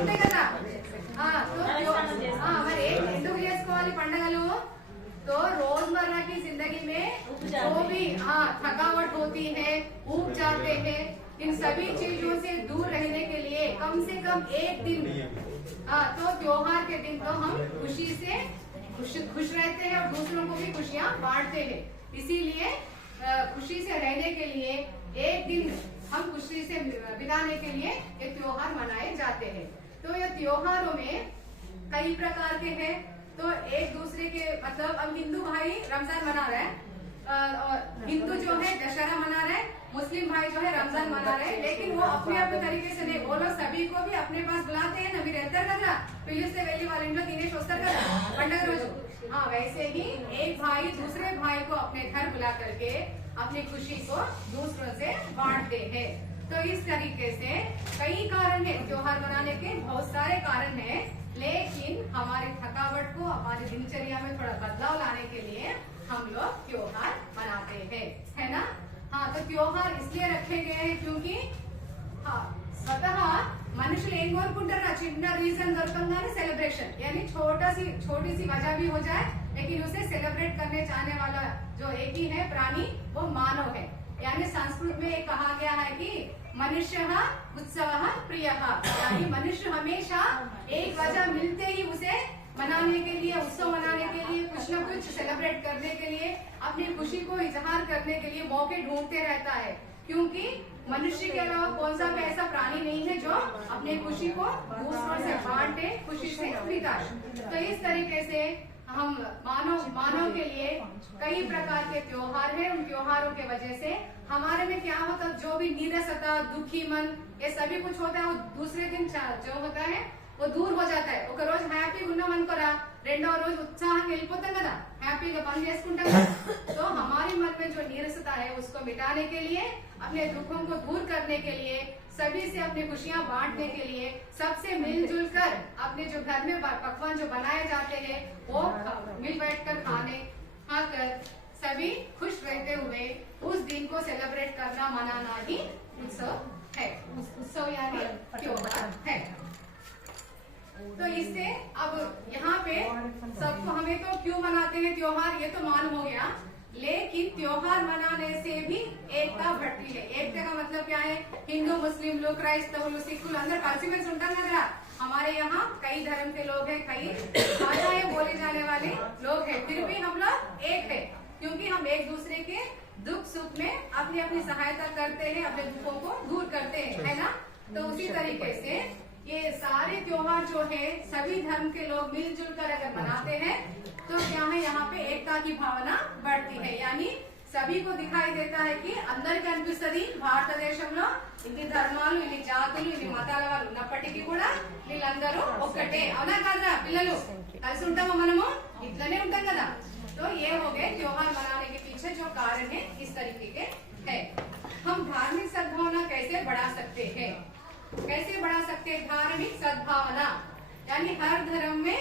ఉంటాయి కదా మరి ఎందుకు చేసుకోవాలి పండుగలు? तो रोजमर्रा की जिंदगी में जो भी थकावट होती है, ऊब जाते हैं, इन सभी चीजों से दूर रहने के लिए कम से कम एक दिन तो त्योहार के दिन तो हम खुशी से खुश रहते हैं और दूसरों को भी खुशियाँ बांटते हैं। इसीलिए खुशी से रहने के लिए एक दिन हम खुशी से बिताने के लिए ये त्योहार मनाए जाते हैं। तो ये त्योहारों में कई प्रकार के हैं। तो एक दूसरे के मतलब अब हिंदू भाई रमजान मना रहे हैं, हिंदू जो है दशहरा मना रहे हैं, मुस्लिम भाई जो है रमजान मना रहे हैं, लेकिन वो अपने अपने तरीके से नहीं, वो लोग सभी को भी अपने पास बुलाते हैं ना, మీరు ఎత్తారు కదా పిలిస్తే వెళ్ళి వాళ్ళ ఇంట్లో తినేసి వస్తారు కదా పండగ రోజు। वैसे ही एक भाई दूसरे भाई को अपने घर बुला करके अपनी खुशी को दूसरों से बांटते हैं। तो इस तरीके से कई कारण है त्योहार मनाने के, बहुत सारे कारण है, लेकिन हमारी थकावट को हमारी दिनचर्या में थोड़ा बदलाव लाने के लिए हम लोग त्योहार मनाते हैं, है ना। तो त्योहार इसलिए रखे गए हैं क्योंकि स्वतः మనుషులు ఏం కోరుకుంటారు, చిన్న రీజన్ దొరకంగానే सेलिब्रेशन, यानी छोटी सी वजह भी हो जाए लेकिन उसे सेलिब्रेट करने चाहने वाला जो एक ही है प्राणी वो मानव है। यानी संस्कृत में एक कहा गया है कि मनुष्य उत्सव प्रिय, यानी मनुष्य हमेशा एक वजह मिलते ही उसे मनाने के लिए, उत्सव मनाने के लिए, कुछ न कुछ सेलिब्रेट करने के लिए, अपनी खुशी को इजहार करने के लिए मौके ढूंढते रहता है। क्योंकि मनुष्य के अलावा कौन सा भी ऐसा प्राणी नहीं है जो अपनी खुशी को दूसरों से बांटे, खुशी से बिताए। तो इस तरीके से हम मानव के लिए कई प्रकार के त्योहार है। उन त्योहारों के वजह से हमारे में क्या होता है, जो भी नीरसता, दुखी मन, ये सभी कुछ होता है, वो दूसरे दिन जो होता है वो दूर हो जाता है। ఒక రోజు హ్యాపీగా ఉన్నాం అనుకోరా, రెండో రోజు ఉత్సాహంగా వెళ్ళిపోతాం కదా, హ్యాపీగా పని చేసుకుంటాం కదా। तो हमारे मन में जो नीरसता है उसको मिटाने के लिए, अपने दुखों को दूर करने के लिए, सभी से अपनी खुशियाँ बांटने के लिए, सबसे मिलजुल कर अपने जो घर में पकवान जो बनाए जाते हैं वो मिल बैठकर खाकर सभी खुश रहते हुए उस दिन को सेलिब्रेट करना, मनाना ही उत्सव है। उत्सव यानी त्योहार है। तो इससे अब यहाँ पे सबको, हमें तो क्यों मनाते हैं त्योहार ये तो मालूम हो गया, लेकिन त्योहार मनाने से भी एकता बढ़ती है। एकता का मतलब क्या है, हिंदू मुस्लिम लोग, क्राइस्तव सिखुल अंदर కలిసిమెలిసి ఉంటాం కదా। हमारे यहाँ कई धर्म के लोग हैं, कई भाषाएं बोले जाने वाले लोग हैं, फिर भी हम लोग एक है क्योंकि हम एक दूसरे के दुख सुख में अपनी अपनी सहायता करते हैं, अपने दुखों को दूर करते हैं, है ना। तो उसी तरीके से ये सारे त्योहार जो है सभी धर्म के लोग मिलजुल कर अगर मनाते हैं तो क्या है, यहाँ पे एकता की भावना बढ़ती है। यानी सभी को दिखाई देता है कि अंदर కనిపిస్తది భారతదేశంలో ఇన్ని ధర్మాలు, ఇన్ని జాతులు, ఇన్ని మతాల వాళ్ళు ఉన్నప్పటికీ కూడా వీళ్ళందరూ ఒక్కటే, అవునా కాదా పిల్లలు? కలిసి ఉంటామా మనము? ఇట్లనే ఉంటాం కదా। तो ये हो गए त्योहार मनाने के पीछे जो कारण है, इस तरीके के है। हम धार्मिक सद्भावना कैसे बढ़ा सकते हैं? कैसे बढ़ा सकते हैं धार्मिक सद्भावना? यानी हर धर्म में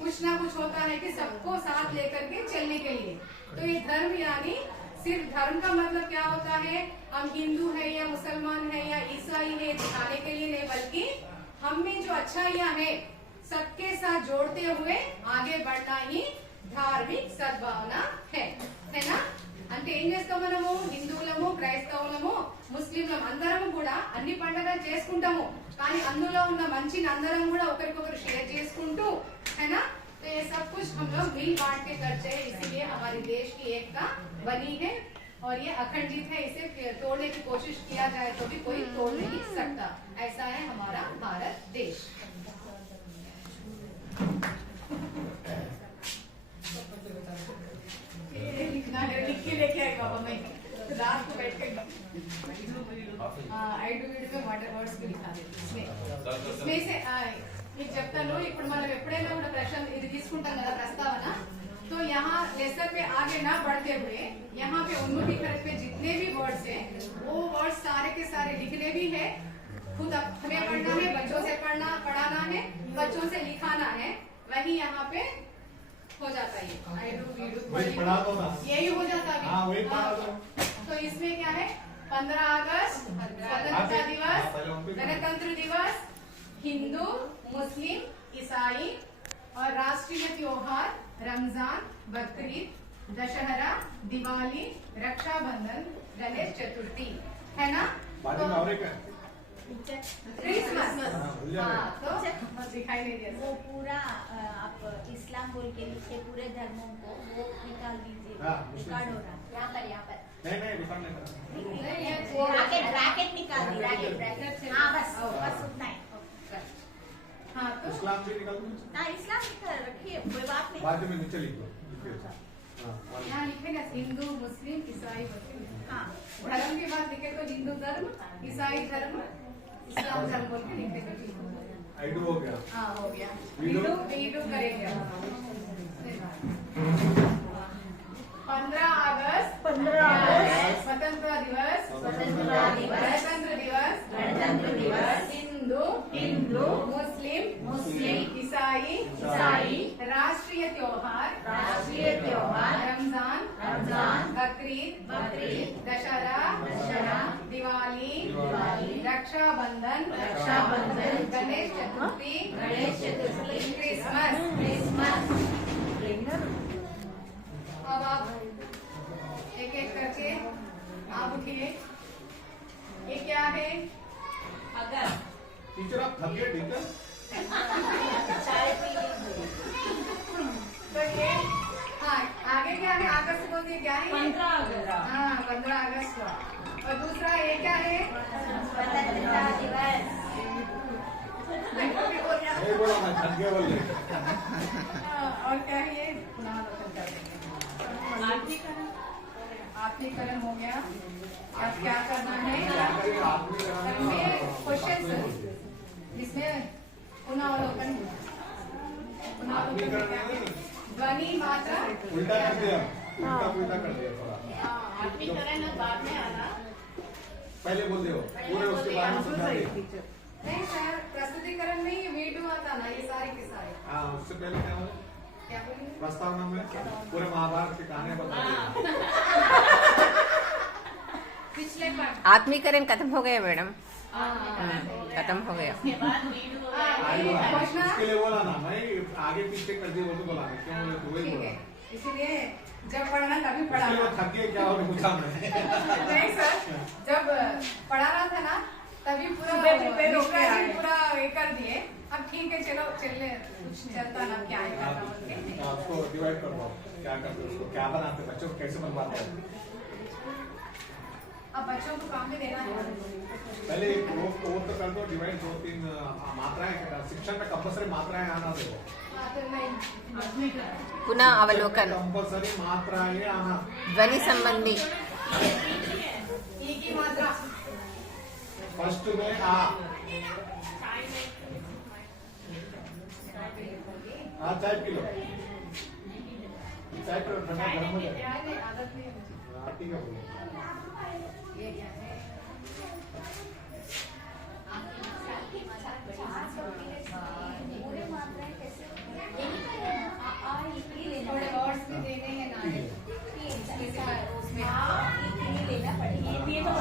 कुछ ना कुछ होता है कि सबको साथ लेकर के चलने के लिए। तो ये धर्म यानी सिर्फ धर्म का मतलब क्या होता है, हम हिंदू है या मुसलमान है या ईसाई है दिखाने के लिए नहीं, बल्कि हम में जो अच्छाइयाँ है सबके साथ जोड़ते हुए आगे बढ़ना ही धार्मिक सद्भावना है ना। అంటే ఏం చేస్తాం, మనము హిందువులము, క్రైస్తవులము, ముస్లింలము అందరము కూడా అన్ని పండుగలు చేసుకుంటాము, కానీ అందులో ఉన్న మంచిని అందరం కూడా ఒకరికొకరు షేర్ చేసుకుంటూ, है ना। तो ये सब कुछ हम लोग मिल बांट के करते हैं, इसीलिए हमारे देश की एकता बनी है और ये अखंडित है। इसे तोड़ने की कोशिश किया जाए तो भी कोई तोड़ नहीं सकता। ऐसा है हमारा भारत देश। लिख के लेके आए बाबा, मैं रात को बैठ कर आई डू इट में वर्ड्स को लिखा देती इसमें से మీకు చెప్తాను। ఇప్పుడు మనం ఎప్పుడైనా కూడా ప్రశ్న ఇది తీసుకుంటాం కదా ప్రస్తావన, तो यहाँ लेसन में आगे ना बढ़ते हुए यहाँ पे उन्मुखीकरण पे जितने भी वर्ड्स हैं वो वर्ड्स सारे के सारे लिखने भी है, खुद हमें पढ़ना है, बच्चों से पढ़ाना है, बच्चों से लिखाना है, वही यहाँ पे हो जाता है। यही हो जाता है। तो इसमें क्या है, 15 अगस्त स्वतंत्रता दिवस, गणतंत्र दिवस, हिंदू, मुस्लिम, ईसाई और राष्ट्रीय त्योहार रमजान, बकरीद, दशहरा, दिवाली, रक्षाबंधन, गणेश चतुर्थी है ना। बाद में और एक है क्रिसमस। हाँ तो दिखाई नहीं दिया। वो पूरा आप इस्लाम बोल के लिखे पूरे धर्मों को वो निकाल दीजिए। हाँ, रिकॉर्ड हो रहा है यहाँ पर नहीं रिकॉर्ड नहीं करा। ब्रैकेट निकाल दीजिए। ब्रैकेट हाँ बस उतना ही। हाँ तो इस्लाम भी निकाल दो। हाँ इस्लाम निकाल रखिए कोई बात नहीं। बाद में नीचे लिख दो। हाँ, यहाँ लिखे ना हिंदू, मुस्लिम, ईसाई, बकरीद। हाँ धर्म की बात लिखे तो हिंदू धर्म, ईसाई धर्म, इस्लाम धर्म बोल के लिखे तो ठीक हो गया। आइडू हो गया। हाँ हो गया। वीडियो? वीडियो करेंगे। 15 अगस्त स्वतंत्र दिवस, गणतंत्र दिवस, हिंदू, मुस्लिम, ईसाई, राष्ट्रीय त्योहार रमजान, बकरीद, दशहरा, दिवाली, रक्षाबंधन, गणेश चतुर्थी, क्रिसमस। अब आप एक एक करके आप उठिए। ये क्या है? अगर टीचर आप थक गए टीचर? तो ये हाँ आगे क्या है? अगस्त को ये क्या है? 15 अगस्त। हाँ 15 अगस्त को। और दूसरा ये क्या है? स्वतंत्रता दिवस। नहीं बोला मैं थक गया बोल रहे। और क्या है ये? पुनरावलोकन कर देंगे। आत्मीकरण हो गया। अब क्या करना है? क्वेश्चन जिसमें पुनरावलोकन ध्वनि मात्रा उल्टा कर दिया। उल्टा कर दिया थोड़ा। आत्मीकरण बाद में आना। पहले बोल दो पूरे उसके बाद में समझा दे। नहीं सर प्रस्तुतिकरण में ही वीडियो आता ना ये सारे के सारे। हाँ उससे पहले क्या हुआ? क्या बोलेंगे? प्रस्तावना में पूरे महाभारत की कहानियां बता दी। पिछले पार्ट आत्मीकरण खत्म हो गया मैडम। खत्म हो गया। इसके लिए बोला ना मैं आगे पीछे कर दिया वो तो बोला नहीं क्यों बोले तो वही ठीक बोला। है इसीलिए जब पढ़ना तभी पढ़ा इसके लिए थक गए क्या और पूछा मैंने। नहीं सर जब पढ़ा रहा था ना तभी पूरा पूरा ये कर दिए। अब ठीक है चलो चलने चलता ना क्या है करना बोल के। आपको डिवाइड कर दो क्या करते हो उसको क्या बनाते बच्चों को कैसे बनवाते हैं। अब बच्चों को काम भी देना है। पहले एक वो तो कर दो डिवाइड 2-3 मात्राएं शिक्षण में कंपल्सरी मात्राएं आना देखो। पुनः अवलोकन कंपल्सरी मात्राएं आना। ध्वनि संबंधी ई की मात्रा फर्स्ट में आ चाय पी लो चाय पी लो ठंडा गर्म हो जाए। आदत नहीं है मुझे। ठीक है बोलो। ये क्या है? पूरे मात्राएं कैसे थोड़े वर्ड्स भी देने हैं ना उसमें लेना पड़ेगा।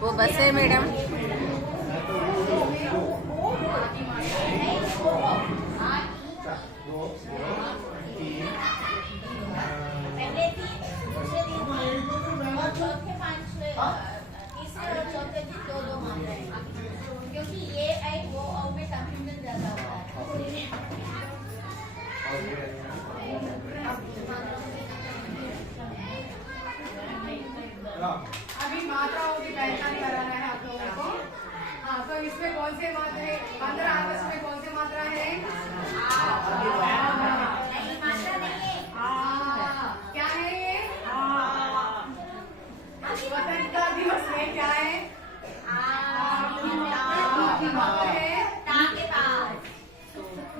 वो बस है मैडम। पहले 3 दूसरे दिन और चौथे 5 तीसरे और चौथे दिन 2 मात्राएं क्योंकि ये आई वो और में कंफ्यूजन ज्यादा होता है। अभी मात्राओं की पहचान कराना है आप लोगों को। हाँ तो इसमें कौन से मात्रा है? 15 अगस्त में कौन से मात्रा है? नहीं मात्रा नहीं है। क्या है ये? स्वतंत्रता दिवस में क्या है? मात्रा है ता के पास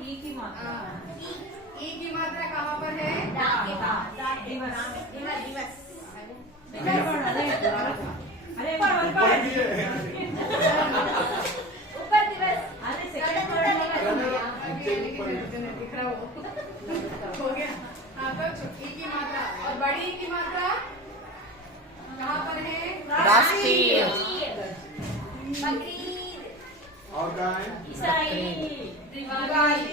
ई की मात्रा कहाँ पर है? ता के पास दिवस ऊपर भी है। ऊपर दिवस दिख रहा हो गया। हाँ तो ई की मात्रा और बड़ी ई की मात्रा कहाँ पर है? राष्ट्रीय बकरीद और और क्या है? दिवाली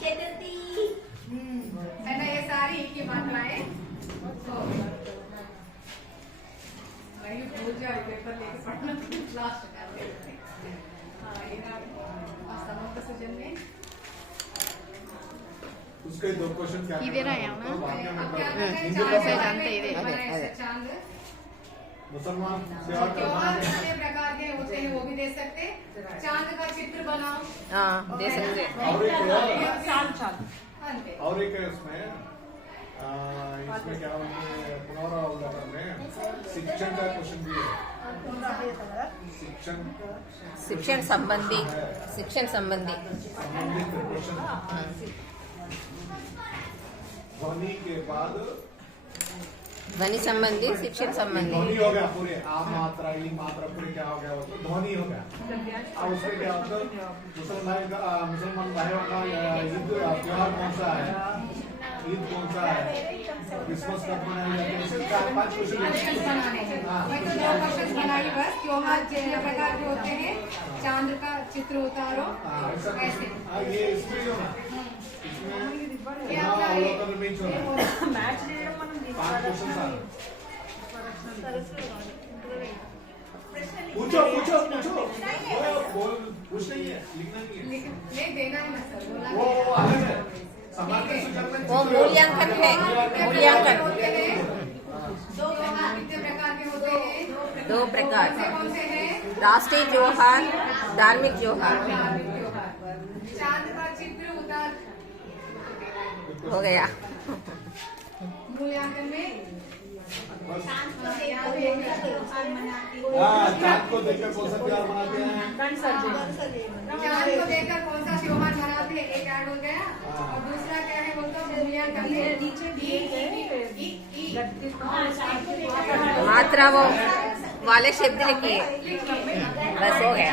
चतुर्थी है ना, ये सारी एक ही मात्राएं। तो वही भूल जाए पेपर लेके पढ़ना लास्ट करते हैं। हाँ, ये ना समूह सृजन में उसके दो क्वेश्चन क्या इधर आया हूँ ना। अब क्या करना है, हिंदी चांद का के बारे जानते में ही थे। बनाए अरे, ऐसे चांद मुसलमान त्योहार का त्योहार नाम है। कितने प्रकार के होते हैं वो भी दे सकते। चांद का चित्र बनाओ। हाँ दे सकते हैं। और एक है, अंते। और एक है इसमें क्या बोलते हैं पुनरावलोकन में शिक्षण का क्वेश्चन भी है। शिक्षण संबंधी संबंधित क्वेश्चन ध्वनि के बाद ध्वनि संबंधी शिक्षण संबंधी। ध्वनि हो गया पूरे आ मात्रा ई मात्रा पूरे क्या हो गया वो तो ध्वनि हो गया। और उसमें क्या होता है मुसलमान भाइयों का ईद त्योहार कौन सा है, ईद कौन सा है, क्रिसमस कब मनाया जाता है, ऐसे 4-5 क्वेश्चन बनाने हैं। मैं तो 2 क्वेश्चन बनाई बस। त्योहार जितने प्रकार के होते हैं, चांद का चित्र उतारो ऐसे। ये इसमें जो है इसमें ये अपना ये- अवलोकन में जो है 5 क्वेश्चन आ पूछो बोल कुछ नहीं है, लिखना नहीं है, ले देना है ना सर, बोला वो है। अलग है। समाज में सुधार में वो मूल्यांकन है, मूल्यांकन। होते हैं 2 प्रकार, कितने प्रकार के होते हैं? 2 प्रकार। कौन से हैं? राष्ट्रीय त्योहार, धार्मिक त्योहार। धार्मिक त्योहार। चांद का चित्र उतार हो गया। मूल्यांकन में बस चांद को देखकर त्योहार मनाते हैं। चाँद को देखकर कौन सा त्योहार मनाते हैं? चांद को देखकर कौन सा त्योहार मनाते हैं, एक ऐड हो गया। और दूसरा क्या है बोलते हैं मूल्यांकन में मात्रा वो वाले शब्द लिखिए, बस हो गया।